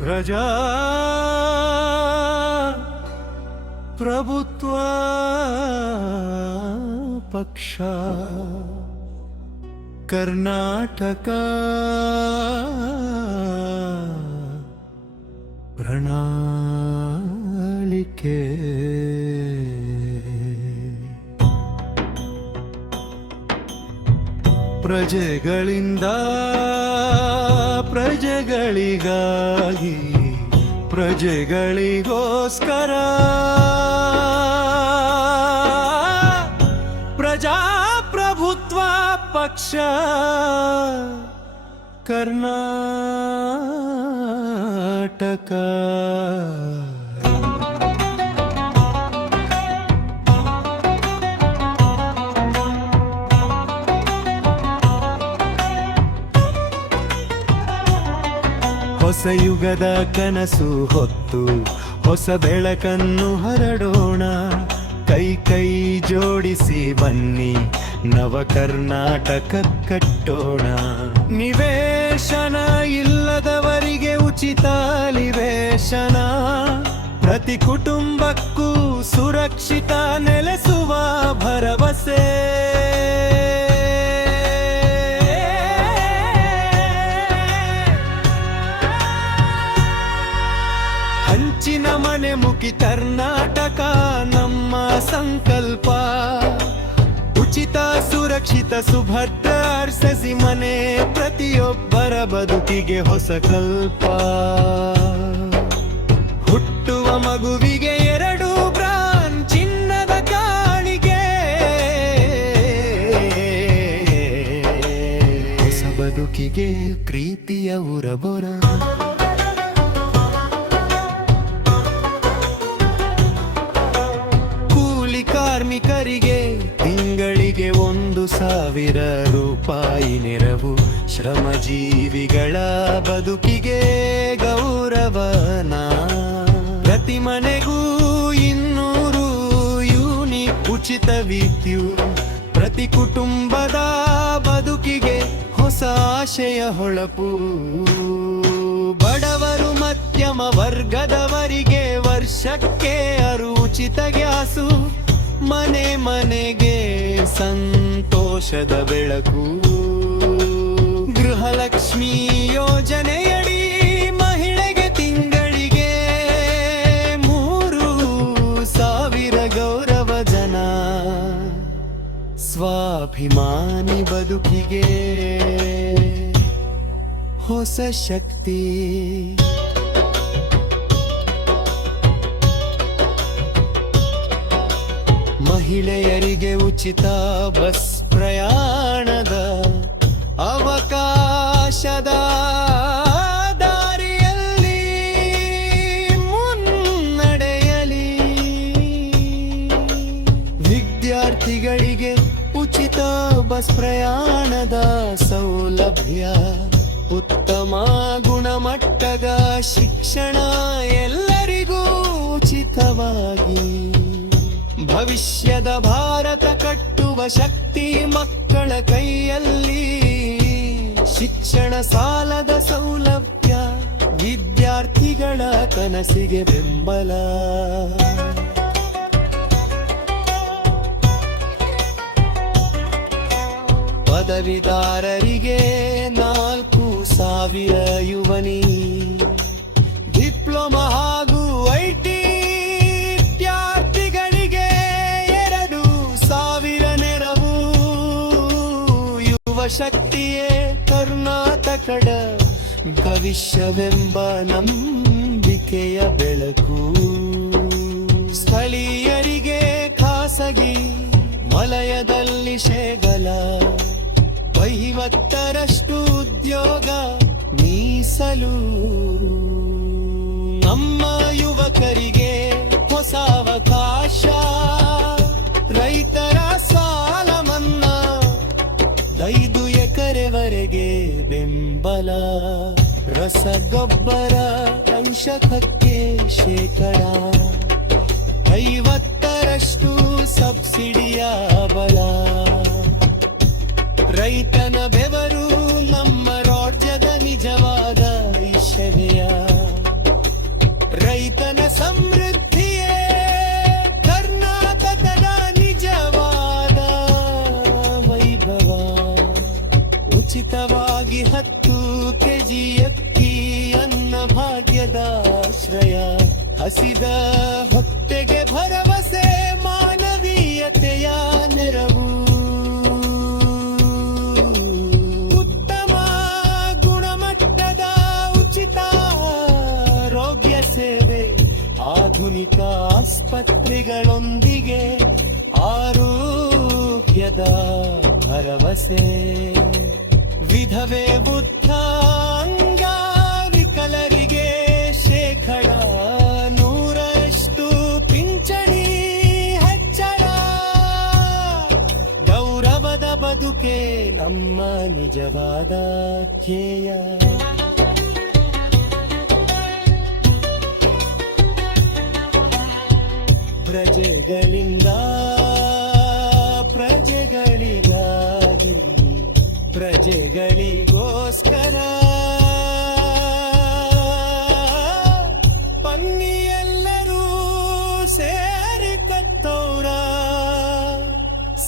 ಪ್ರಜಾ ಪ್ರಭುತ್ವ ಪಕ್ಷ ಕರ್ನಾಟಕ ಪ್ರಣಾಳಿಕೆ ಪ್ರಜೆಗಳಿಂದ ಪ್ರಜೆಗಳಿಗಾಗಿ ಪ್ರಜೆಗಳಿಗೋಸ್ಕರ ಪ್ರಜಾಪ್ರಭುತ್ವ ಪಕ್ಷ ಕರ್ನಾಟಕ. ಹೊಸ ಯುಗದ ಕನಸು ಹೊತ್ತು ಹೊಸ ಬೆಳಕನ್ನು ಹರಡೋಣ, ಕೈ ಕೈ ಜೋಡಿಸಿ ಬನ್ನಿ ನವ ಕರ್ನಾಟಕ ಕಟ್ಟೋಣ. ನಿವೇಶನ ಇಲ್ಲದವರಿಗೆ ಉಚಿತ ನಿವೇಶನ, ಪ್ರತಿ ಕುಟುಂಬಕ್ಕೂ ಸುರಕ್ಷಿತ ನೆಲೆಸುವ ಭರವಸೆ. ಹಂಚಿನ ಮನೆ ಮುಖಿ ಕರ್ನಾಟಕ ನಮ್ಮ ಸಂಕಲ್ಪ, ಉಚಿತ ಸುರಕ್ಷಿತ ಸುಭದ್ರ ಅರ್ಸಸಿ ಮನೆ ಪ್ರತಿಯೊಬ್ಬರ ಬದುಕಿಗೆ ಹೊಸ ಕಲ್ಪ. ಹುಟ್ಟುವ ಮಗುವಿಗೆ 2 ಬ್ರಾನ್ ಚಿನ್ನದ ಕಾಣಿಕೆ, ಹೊಸ ಬದುಕಿಗೆ ಪ್ರೀತಿಯ ಉರಬೊರ. ಕಾರ್ಮಿಕರಿಗೆ ತಿಂಗಳಿಗೆ 1,000 ರೂಪಾಯಿ ನೆರವು, ಶ್ರಮಜೀವಿಗಳ ಬದುಕಿಗೆ ಗೌರವನ. ಪ್ರತಿ ಮನೆಗೂ 200 ಯೂನಿಟ್ ಉಚಿತ ವಿದ್ಯುತ್, ಪ್ರತಿ ಕುಟುಂಬದ ಬದುಕಿಗೆ ಹೊಸ ಆಶಯ ಹೊಳಪು. ಬಡವರು ಮಧ್ಯಮ ವರ್ಗದವರಿಗೆ ವರ್ಷಕ್ಕೆ 6 ಉಚಿತ ಗ್ಯಾಸು, ಮನೆ ಮನೆಗೆ ಸಂತೋಷದ ಬೆಳಕು. ಗೃಹಲಕ್ಷ್ಮಿ ಯೋಜನೆಯಡಿ ಮಹಿಳೆಗೆ ತಿಂಗಳಿಗೆ 3,000 ಗೌರವ ಧನ. ಸ್ವಾಭಿಮಾನಿ ಬದುಕಿಗೆ ಹೊಸ ಶಕ್ತಿ. ಮಹಿಳೆಯರಿಗೆ ಉಚಿತ ಬಸ್ ಪ್ರಯಾಣದ ಅವಕಾಶದ ದಾರಿಯಲ್ಲಿ ಮುನ್ನಡೆಯಲಿ. ವಿದ್ಯಾರ್ಥಿಗಳಿಗೆ ಉಚಿತ ಬಸ್ ಪ್ರಯಾಣದ ಸೌಲಭ್ಯ, ಉತ್ತಮ ಗುಣಮಟ್ಟದ ಶಿಕ್ಷಣ ಎಲ್ಲರಿಗೂ ಉಚಿತವಾಗಿ. ಭವಿಷ್ಯದ ಭಾರತ ಕಟ್ಟುವ ಶಕ್ತಿ ಮಕ್ಕಳ ಕೈಯಲ್ಲಿ, ಶಿಕ್ಷಣ ಸಾಲದ ಸೌಲಭ್ಯ, ವಿದ್ಯಾರ್ಥಿಗಳ ಕನಸಿಗೆ ಬೆಂಬಲ. ಪದವೀಧರರಿಗೆ 4,000 ಯುವನಿ, ಡಿಪ್ಲೊಮಾ ಹಾಗೂ IT ವಿದ್ಯಾರ್ಥಿಗಳಿಗೆ 2,000 ನೆರವು. ಯುವ ಶಕ್ತಿಯೇ ಕರ್ನಾಟಕದ ಭವಿಷ್ಯವೆಂಬ ನಂಬಿಕೆಯ ಬೆಳಕು. ಸ್ಥಳೀಯರಿಗೆ ಖಾಸಗಿ ವಲಯದಲ್ಲಿ ಶೇಕಡ 50% ಉದ್ಯೋಗ ಮೀಸಲು. ನಮ್ಮ ಯುವಕರಿಗೆ ಹೊಸ ಅವಕಾಶ, ರೈತರ ಸಾಲ ಮನ್ನಾ, 5 ಎಕರೆವರೆಗೆ ಬೆಂಬಲ. ರಸಗೊಬ್ಬರ ಅಂಶಕ್ಕೆ ಶೇಕಡ 50% ಸಬ್ಸಿಡಿಯ ಬಲ. ರೈತನ ಬೆವರು ನಮ್ಮ ರಾಜ್ಯದ ನಿಜವಾದ ಐಶ್ವರ್ಯ. ಭಾಗ್ಯದ ಆಶ್ರಯ ಹಸಿದ ಹೊಟ್ಟೆಗೆ ಭರವಸೆ ಮಾನವೀಯತೆಯ ನೆರವು ಉತ್ತಮ ಗುಣಮಟ್ಟದ ಉಚಿತ ಆರೋಗ್ಯ ಸೇವೆ ಆಧುನಿಕ ಆಸ್ಪತ್ರೆಗಳೊಂದಿಗೆ ಆರೋಗ್ಯದ ಭರವಸೆ ವಿಧವೆ ಉದ್ಧಾಂಗ ವಿಕಲರಿಗೆ 100% ಪಿಂಚಣಿ ಹೆಚ್ಚಳ ಗೌರವದ ಬದುಕೆ ನಮ್ಮ ನಿಜವಾದ ಧ್ಯೇಯ ಪ್ರಜೆಗಳಿಂದ ಪ್ರಜೆಗಳಿಗಾಗಿ ಪ್ರಜೆಗಳಿಗೋಸ್ಕರ ಬನ್ನಿ ಎಲ್ಲರೂ ಸೇರಿ ಕತ್ತೋರ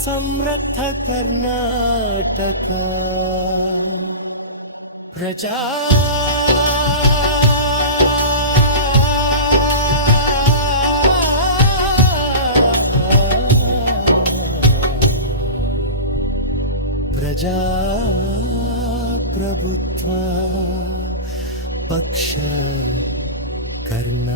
ಸಮೃದ್ಧ ಕರ್ನಾಟಕ ಪ್ರಜಾ ಪ್ರಜಾಪ್ರಭುತ್ವ ಪಕ್ಷ ಕರ್ನಾಟಕ